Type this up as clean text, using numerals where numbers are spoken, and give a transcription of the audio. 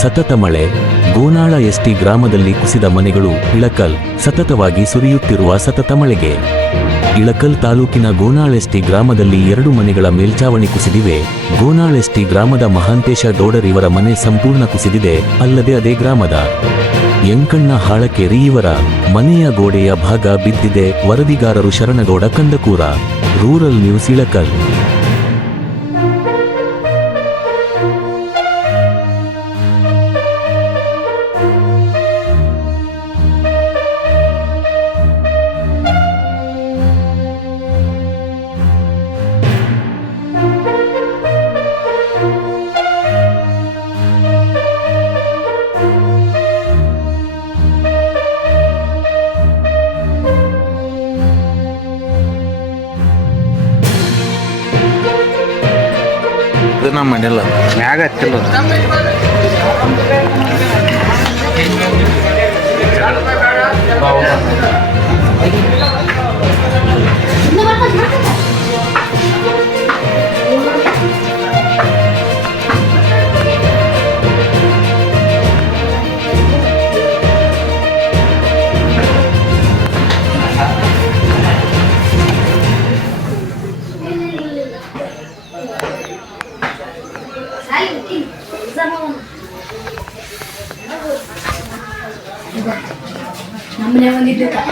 ಸತತ ಮಳೆ. ಗೋನಾಳ ಎಸ್ಟಿ ಗ್ರಾಮದಲ್ಲಿ ಕುಸಿದ ಮನೆಗಳು. ಇಳಕಲ್. ಸತತವಾಗಿ ಸುರಿಯುತ್ತಿರುವ ಸತತ ಮಳೆಗೆ ಇಳಕಲ್ ತಾಲೂಕಿನ ಗೋನಾಳ್ ಎಸ್ಟಿ ಗ್ರಾಮದಲ್ಲಿ 2 ಮನೆಗಳ ಮೇಲ್ಛಾವಣಿ ಕುಸಿದಿವೆ. ಗೋನಾಳ್ ಎಸ್ಟಿ ಗ್ರಾಮದ ಮಹಾಂತೇಶ ಗೌಡರ್ ಇವರ ಮನೆ ಸಂಪೂರ್ಣ ಕುಸಿದಿದೆ. ಅಲ್ಲದೆ ಅದೇ ಗ್ರಾಮದ ಯಂಕಣ್ಣ ಹಾಳಕೇರಿ ಇವರ ಮನೆಯ ಗೋಡೆಯ ಭಾಗ ಬಿದ್ದಿದೆ. ವರದಿಗಾರರು ಶರಣಗೌಡ ಕಂದಕೂರ, ರೂರಲ್ ನ್ಯೂಸ್, ಇಳಕಲ್. ಇದು ನಮ್ಮ ಮನೆಯಲ್ಲ ಮ್ಯಾಗ ಹತ್ತಿಲ್ಲ. ನಮ್ಮನೆ ಬಂದಿದ್ದೆ.